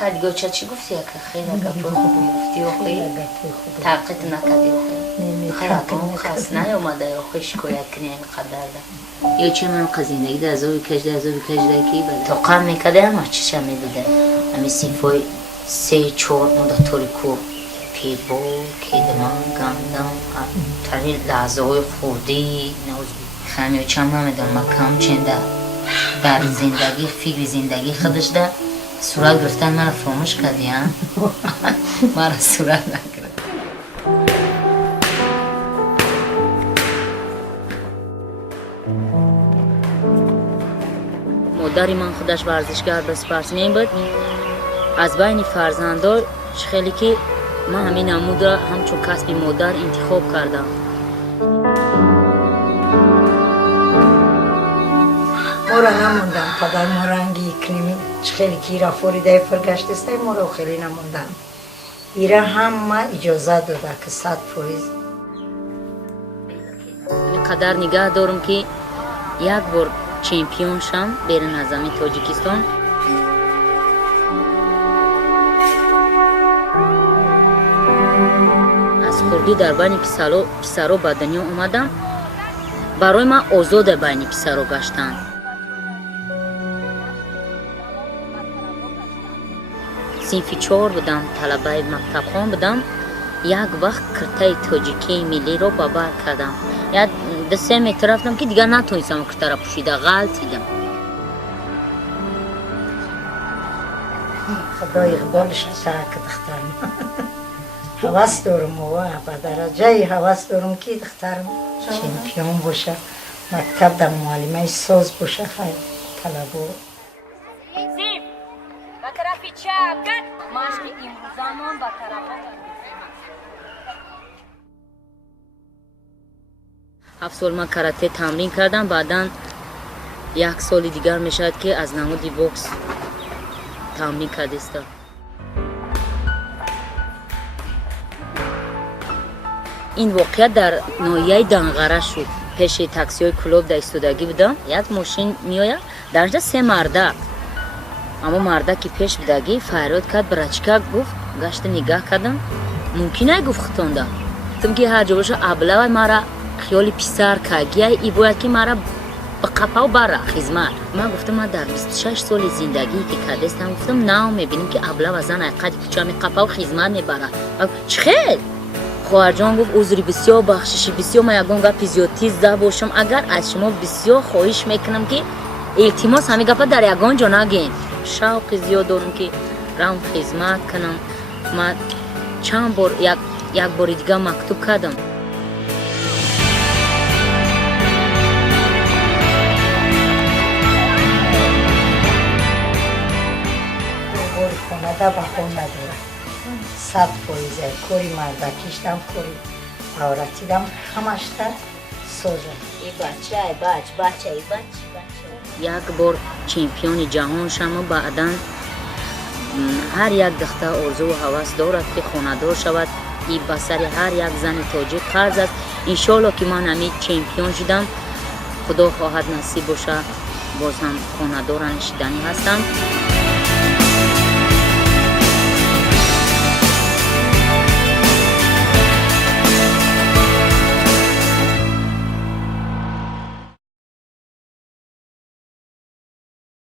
خدگاچه چی گفتی که خیلی گپای خوب گفتی و خیلی تاقیت نکردی و خیلی خیلی اکنون خاص نیومده یا خیلی شکایت کنی اینقدر ده یا چه من قزیندگی ده ازو بکشده کی بده تو قم میکده اما چیش هم میدیده امی سیفای 3-4 نودا طوری کو پیبو کیدمان گندم تری لحظه های خوردی خمیو چم نمیدون مکم چنده در زندگی فکر زندگی خودش ده صورت گرفتن مرا فراموش کردی ها؟ مرا صورت نکرد مادری من خودش ورزشگر به سپرسمین بود از بین فرزندان خیلی که من همین نمود را همچون کسب مادر انتخاب کردم ما را نموندم پدر ما رنگی کنیمی خیلی که ایرا فوریده فرگشت است ما را خیلی نموندم ایرا هم ما اجازه داده که 100% اینقدر نگاه دارم که یک بار چمپیون شم بیرون از زمین تاجیکستان از خردی در بین پسرها به دنیا اومدم برای من آزاد بین پسرها گشتن صنف 4 بودم طلبه مکتب خوان بودم یک وقت کرته تاجیکی ملی رو بابر کردم یا 2-3 متر رفتم که دیگر نتونستم کرته را پوشیده غلطیدم خدا اقبالش نشه که دخترم حواس دارم و به درجه حواس دارم که دخترم چمپیون باشه مکتب در معلمه ساز باشه خیلی طلبه مشق امروزمان با طرف 7 سال من کاراته تمرین کردم بعدا 1 سال دیگر میشد که از نمودی بوکس تمرین کردم این واقعیت در ناحیه دنغره شد پیش تاکسی های کلوب در ایستادگی بودم یک ماشین میآید در اونجا 3 مرده اما مرده که پیش بودگی فریاد کرد برچکه گفت گشت نگاه کردم ممکنه گفت خطانده گفتم که هر جا باشه ابله مرا خیال پسر کگیه ای باید که مرا به قپا بره خدمت من گفتم من در 26 سال زندگی که کردستم گفتم نه میبینیم که ابله و زن حقیقت کوچه می قپا و خدمت میبره چه خیلی خواهر جان گفت عذری بسیار بخششی بسیار من یگان گپ زیادتی زده باشم اگر از شما بسیار خواهش میکنم که التماس همین گپا در یگان جا نگین شوق زیاد دارم که رام خدمت کنم من چند بار یک بار دیگه مکتوب کردم باری خونه ده به خون نداره 100% کوری مردکیشتم کوری عورتیدم همش در سوزم ای بچه یک بار چمپیون جهان شم و بعدا هر یک دختر آرزو و هوس دارد که خانه‌دار شود این بسر هر یک زن تاجیک قرض است انشالله که من همین چمپیون شدم خدا خواهد نصیب باشه باز هم خانه‌دار نشدنی هستم